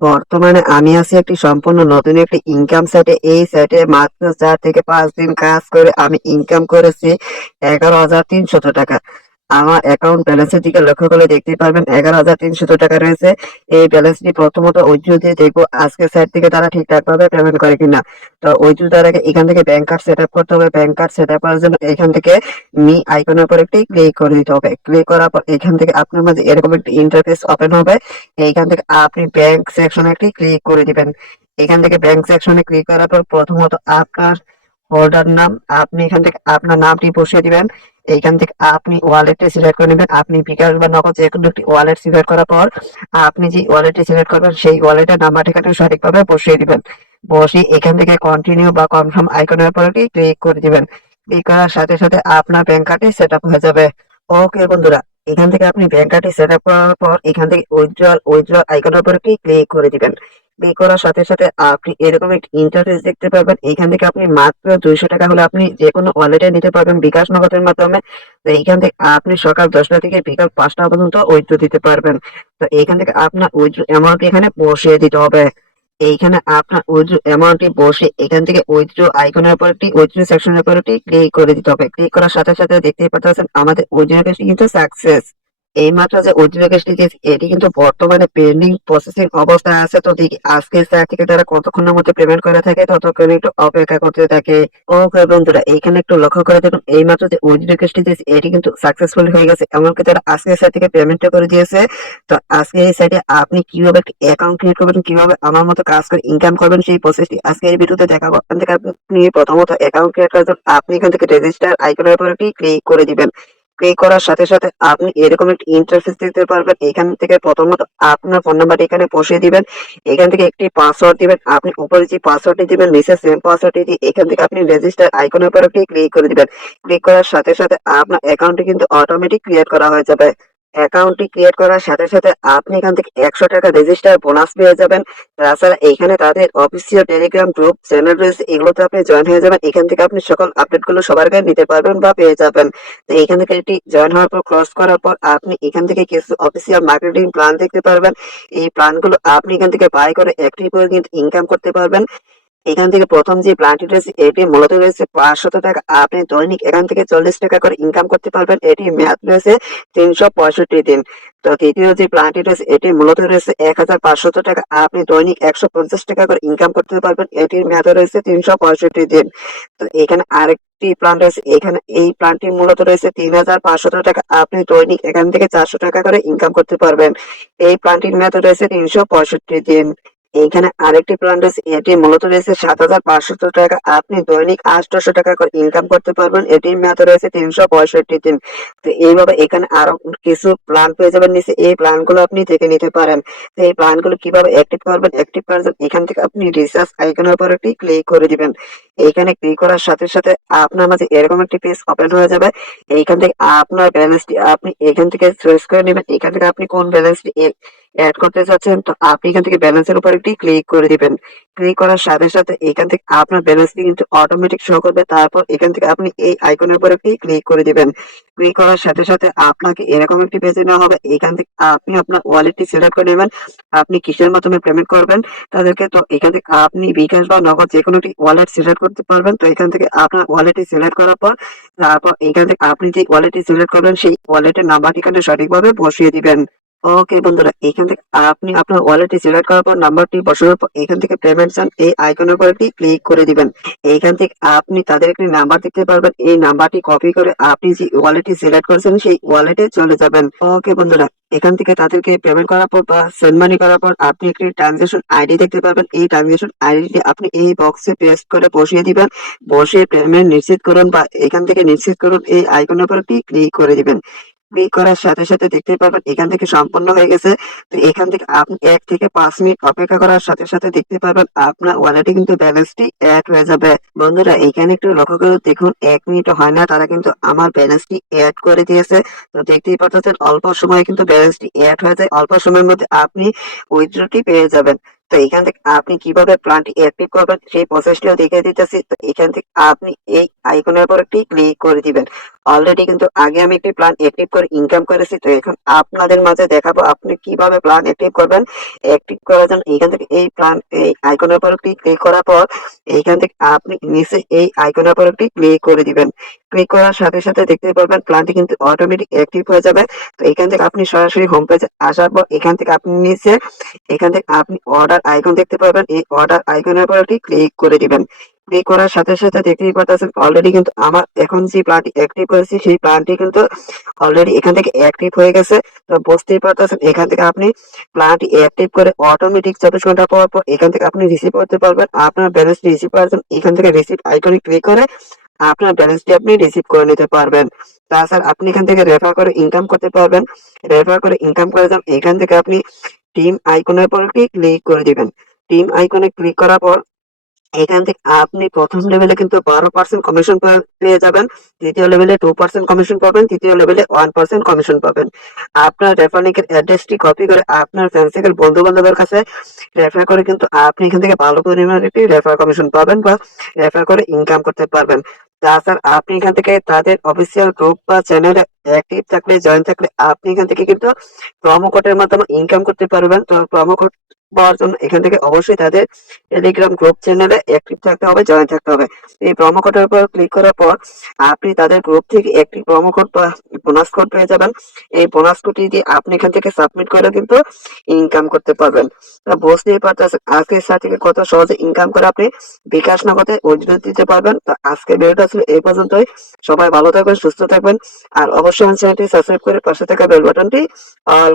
বর্তমানে আমি আছি একটি সম্পূর্ণ নতুন একটি ইনকাম সাইটে। এই সাইটে মাত্র 4 থেকে 5 দিন কাজ করে আমি ইনকাম করেছি 11,300 টাকা। আমার অ্যাকাউন্ট ব্যালেন্সের দিকে লক্ষ্য করলে দেখতে পারবেন 11,300 টাকা রয়েছে। এই ব্যালেন্সটি প্রথমত উইথড্র দিয়ে দেখবো আজকে সাইট থেকে তারা ঠিকঠাক ভাবে পেমেন্ট করে কিনা। তো উইথড্র দেওয়ার আগে এখান থেকে ব্যাংক কার্ড সেট আপ করতে হবে। ব্যাংক কার্ড সেট আপ করার জন্য এখান থেকে মি আইকনের উপর একটি ক্লিক করে দিতে হবে। ক্লিক করার পর এখান থেকে আপনার মাঝে এরকম একটি ইন্টারফেস ওপেন হবে। এইখান থেকে আপনি ব্যাংক সেকশনে একটি ক্লিক করে দিবেন। এখান থেকে ব্যাংক সেকশনে ক্লিক করার পর প্রথমত আপনার হোল্ডার নাম, আপনি এখান থেকে আপনার নামটি বসিয়ে দিবেন। এইখান থেকে আপনি ওয়ালেটে সিলেক্ট করে নেবেন। আপনি বিকাশ বা নগদ যে কোনো একটি ওয়ালেট সিলেক্ট করার পর আপনি যে ওয়ালেটটি সিলেক্ট করবেন সেই ওয়ালেটের নাম্বারটি এখানে সঠিকভাবে বসিয়ে দিবেন। বসিয়ে এখান থেকে কন্টিনিউ বা কনফার্ম আইকনের উপর ক্লিক করে দিবেন। ক্লিক করার সাথে সাথে আপনার ব্যাংক কার্ডটি সেট আপ হয়ে যাবে। ওকে বন্ধুরা, এখান থেকে আপনি ব্যাংক কার্ডটি সেট আপ করার পর এখান থেকে উইথড্রল আইকনের উপর ক্লিক করে দিবেন। ক্লিক করার সাথে সাথে আপনি এরকম একটি ইন্টারফেস দেখতে পাবেন। এখান থেকে আপনি মাত্র 200 টাকা হলে আপনি যে কোনো ওয়ালেটে নিতে পারবেন বিকাশ নগদের মাধ্যমে। তো এইখান থেকে আপনি সকাল 10টা থেকে বিকাল 5টা পর্যন্ত উইথড্র দিতে পারবেন। তো এইখান থেকে আপনার উইথড্র অ্যামাউন্ট এখানে বসিয়ে দিতে হবে। এইখানে আপনার উইথড্র অ্যামাউন্টটি বসে এখান থেকে উইথড্র আইকনের উপর উইথড্র সেকশনের উপর ক্লিক করে দিতে হবে। ক্লিক করার সাথে সাথে দেখতেই পাচ্ছেন আমাদের উইথড্র কেসটি কিন্তু সাকসেস। এইমাত্র যে উইথড্র কেসটি দিয়েছি এটি কিন্তু বর্তমানে পেন্ডিং প্রসেসিং অবস্থায় আছে। তো দেখি আজকে স্যার থেকে তারা কতক্ষণের মধ্যে পেমেন্ট করে থাকে ততক্ষণ একটু অপেক্ষা করতে থাকে। ওকে বন্ধুরা, এইখানে একটু লক্ষ্য করে দেখুন এইমাত্র যে উইথড্র কেসটি দিয়েছি এটি কিন্তু সাকসেসফুল হয়ে গেছে। এমনকি তারা আজকে স্যার থেকে পেমেন্টটা করে দিয়েছে। তো আজকে এই সাইটে আপনি কিভাবে একটি অ্যাকাউন্ট ক্রিয়েট করবেন, কিভাবে আমার মতো কাজ করে ইনকাম করবেন সেই প্রসেসটি আজকে এই ভিডিওতে দেখাবো। এখান থেকে আপনি প্রথমত অ্যাকাউন্ট ক্রিয়েট করার জন্য আপনি এখান থেকে রেজিস্টার আইকনের উপর ক্লিক করে দিবেন। ক্লিক করার সাথে সাথে আপনি এরকম একটি ইন্টারফেস দেখতে পারবেন। এখান থেকে প্রথমত আপনার ফোন নাম্বারটি এখানে বসিয়ে দিবেন। এখান থেকে একটি পাসওয়ার্ড দিবেন। আপনি উপরে যে পাসওয়ার্ডটি দিবেন নিচে সেম পাসওয়ার্ডটি দিয়ে এখান থেকে আপনি রেজিস্টার আইকনের উপর ক্লিক করে দিবেন। ক্লিক করার সাথে সাথে আপনার অ্যাকাউন্টটি কিন্তু অটোমেটিক ক্রিয়েট করা হয়ে যাবে। অ্যাকাউন্টটি ক্রিয়েট করার সাথে সাথে আপনি এখান থেকে 100 টাকা রেজিস্টার বোনাস পেয়ে যাবেন। তাছাড়া এইখানে তাদের অফিসিয়াল টেলিগ্রাম গ্রুপ চ্যানেল রয়েছে, এগুলোতে আপনি জয়েন হয়ে যাবেন। এখান থেকে আপনি সকল আপডেটগুলো সবার আগে নিতে পারবেন বা পেয়ে যাবেন। তো এখান থেকে এটি জয়েন হওয়ার পর ক্রস করার পর আপনি এখান থেকে কিছু অফিসিয়াল মার্কেটিং প্ল্যান দেখতে পারবেন। এই প্ল্যানগুলো আপনি এখান থেকে বাই করে অ্যাক্টিভ করে কিন্তু ইনকাম করতে পারবেন। এখান থেকে প্রথম যে প্ল্যানটি রয়েছে এটি মূলত রয়েছে 500 টাকা। আপনি দৈনিক এখান থেকে 40 টাকা করে ইনকাম করতে পারবেন। এটি মেয়াদ রয়েছে 365 দিন। তো তৃতীয় যে প্ল্যানটি রয়েছে এটি মূলত রয়েছে 1,500 টাকা। আপনি দৈনিক 150 টাকা করে ইনকাম করতে পারবেন। এটির মেয়াদ রয়েছে 365 দিন। তো এখানে আরেকটি প্ল্যান রয়েছে, এখানে এই প্ল্যানটি মূলত রয়েছে 3,500 টাকা। আপনি দৈনিক এখান থেকে 400 টাকা করে ইনকাম করতে পারবেন। এই প্ল্যানটির মেয়াদ রয়েছে 365 দিন। এইখানে আরেকটি প্ল্যান রয়েছে, এটি মূলত রয়েছে 7,500 টাকা। আপনি দৈনিক 800 টাকা করে ইনকাম করতে পারবেন। এটির মেয়াদ রয়েছে 365 দিন। তো এইভাবে এখানে আরো কিছু প্ল্যান পেয়ে যাবেন নিচে, এই প্ল্যানগুলো আপনি দেখে নিতে পারেন। তো এই প্ল্যানগুলো কিভাবে অ্যাক্টিভ করবেন, অ্যাক্টিভ করার জন্য এখান থেকে আপনি রিসার্চ আইকনের উপর একটি ক্লিক করে দিবেন। এইখানে ক্লিক করার সাথে সাথে আপনার মাঝে এরকম একটি পেজ ওপেন হয়ে যাবে। এইখান থেকে আপনার ব্যালেন্সটি আপনি এখান থেকে চয়েস করে নেবেন। এখান থেকে আপনি কোন ব্যালেন্সটি অ্যাড করতে চাচ্ছেন, তো আপনি এখান থেকে ব্যালেন্সের উপর একটি ক্লিক করে দিবেন। ক্লিক করার সাথে সাথে এখান থেকে আপনার ব্যালেন্সটি কিন্তু অটোমেটিক শো করবে। তারপর এখান থেকে আপনি এই আইকনের উপর একটি ক্লিক করে দিবেন। ক্লিক করার সাথে সাথে আপনাকে এরকম একটি পেজে নেওয়া হবে। এখান থেকে আপনি আপনার ওয়ালেটটি সিলেক্ট করে নেবেন। আপনি কিসের মাধ্যমে পেমেন্ট করবেন তাদেরকে, তো এখান থেকে আপনি বিকাশ বা নগদ যে কোনো একটি ওয়ালেট সিলেক্ট করতে পারবেন। তো এখান থেকে আপনার ওয়ালেটটি সিলেক্ট করার পর তারপর এখান থেকে আপনি যে ওয়ালেটটি সিলেক্ট করবেন সেই ওয়ালেটের নাম্বারটি এখানে সঠিকভাবে বসিয়ে দিবেন। ওকে বন্ধুরা, এখান থেকে আপনি আপনার ওয়ালেটটি সিলেক্ট করার পর নাম্বারটি বসানোর পর এখান থেকে পেমেন্ট চান এই আইকনের উপর একটি ক্লিক করে দিবেন। এইখান থেকে আপনি তাদের একটি নাম্বার দেখতে পারবেন। এই নাম্বারটি কপি করে আপনি যে ওয়ালেটটি সিলেক্ট করেছেন সেই ওয়ালেটে চলে যাবেন। ওকে বন্ধুরা, এখান থেকে তাদেরকে পেমেন্ট করার পর বা সেন্ড মানি করার পর আপনি একটি ট্রানজাকশন আইডি দেখতে পাবেন। এই ট্রানজাকশন আইডিটি আপনি এই বক্সে পেস্ট করে বসিয়ে দিবেন। বসে পেমেন্ট নিশ্চিত করুন বা এখান থেকে নিশ্চিত করুন এই আইকনের উপর একটি ক্লিক করে দিবেন। ক্লিক করার সাথে সাথে দেখতে পাবেন এখান থেকে সম্পন্ন হয়ে গেছে। তো এখান থেকে আপনি 1 থেকে 5 মিনিট অপেক্ষা করার সাথে সাথে দেখতে পাবেন আপনার ওয়ালেটে কিন্তু ব্যালেন্সটি অ্যাড হয়ে যাবে। বন্ধুরা, এখানে একটু লক্ষ্য করে দেখুন 1 মিনিটও হয় না তারা কিন্তু আমার ব্যালেন্সটি অ্যাড করে দিয়েছে। তো দেখতেই পাচ্ছেন অল্প সময়ে কিন্তু ব্যালেন্সটি অ্যাড হয়ে যায়। অল্প সময়ের মধ্যে আপনি উইথড্রটি পেয়ে যাবেন। তো এখান থেকে আপনি কিভাবে প্ল্যানটি অ্যাক্টিভ করবেন সেই প্রসেসটিও দেখিয়ে দিতেছি। তো এখান থেকে আপনি এই আইকনের উপর একটি ক্লিক করে দিবেন। অলরেডি কিন্তু আগে আমি একটি প্ল্যান অ্যাক্টিভ করে ইনকাম করেছি। তো এখন আপনাদের মাঝে দেখাবো আপনি কিভাবে প্ল্যান অ্যাক্টিভ করবেন। অ্যাক্টিভ করার জন্য এখান থেকে এই আইকনের উপর একটি ক্লিক করার পর এইখান থেকে আপনি নিচে এই আইকনের উপর একটি ক্লিক করে দিবেন। ক্লিক করার সাথে সাথে দেখতে পারবেন প্ল্যানটি কিন্তু অটোমেটিক অ্যাক্টিভ হয়ে যাবে। তো এখান থেকে আপনি সরাসরি হোম পেজে আসার পর এখান থেকে আপনি নিচে এখান থেকে আপনি অর্ডার আইকন দেখতে পাবেন। এই অর্ডার আইকনের উপর একটি ক্লিক করে দিবেন। ক্লিক করার সাথে সাথে দেখতেই পাচ্ছেন অলরেডি কিন্তু আমার এখন যে প্ল্যানটি অ্যাক্টিভ করেছি সেই প্ল্যানটি কিন্তু অলরেডি এখান থেকে অ্যাক্টিভ হয়ে গেছে। তো বুঝতেই পারতেছেন এখান থেকে আপনি প্ল্যানটি অ্যাক্টিভ করে অটোমেটিক 24 ঘন্টা পর পর এখান থেকে আপনি রিসিভ করতে পারবেন। আপনার ব্যালেন্স রিসিভ করার জন্য এখান থেকে রিসিভ আইকনে ক্লিক করে আপনার ব্যালেন্সটি আপনি রিসিভ করে নিতে পারবেন। তাছাড়া আপনি এখান থেকে রেফার করে ইনকাম করতে পারবেন। রেফার করে ইনকাম করার জন্য এখান থেকে আপনি টিম আইকনের উপর ক্লিক করে দিবেন। টিম আইকনে ক্লিক করার পর এখান থেকে আপনি প্রথম লেভেলে কিন্তু 12% কমিশন পেয়ে যাবেন। দ্বিতীয় লেভেলে 2% কমিশন পাবেন। তৃতীয় লেভেলে 1% কমিশন পাবেন। আপনার রেফার লিংকের অ্যাড্রেসটি কপি করে আপনার ফ্রেন্ড সার্কেল বন্ধু বান্ধবের কাছে রেফার করে কিন্তু আপনি এখান থেকে ভালো পরিমাণের একটি রেফার কমিশন পাবেন বা রেফার করে ইনকাম করতে পারবেন। তাছাড়া আপনি এখান থেকে তাদের অফিসিয়াল গ্রুপ বা চ্যানেলে অ্যাক্টিভ থাকলে জয়েন থাকলে আপনি এখান থেকে কিন্তু প্রোমো কোডের মাধ্যমে ইনকাম করতে পারবেন। তো প্রোমো কোড পাওয়ার জন্য এখান থেকে অবশ্যই তাদের টেলিগ্রাম গ্রুপ চ্যানেলে অ্যাক্টিভ থাকতে হবে, জয়েন থাকতে হবে। এই প্রোমো কোডের উপর ক্লিক করার পর আপনি তাদের গ্রুপ থেকে একটি প্রোমো কোড বা বোনাস কোড পেয়ে যাবেন। এই বোনাস কোডটি দিয়ে আপনি এখান থেকে সাবমিট করে কিন্তু ইনকাম করতে পারবেন। তো বুঝতেই পারতেছেন আজকের সাথে কত সহজে ইনকাম করে আপনি বিকাশ নগদে উইথড্র দিতে পারবেন। তো আজকে ভিডিওটা ছিল এই পর্যন্তই। সবাই ভালো থাকবেন, সুস্থ থাকবেন। আর অবশ্যই আমার চ্যানেলটি সাবস্ক্রাইব করে পাশে থাকা বেল বাটনটি অল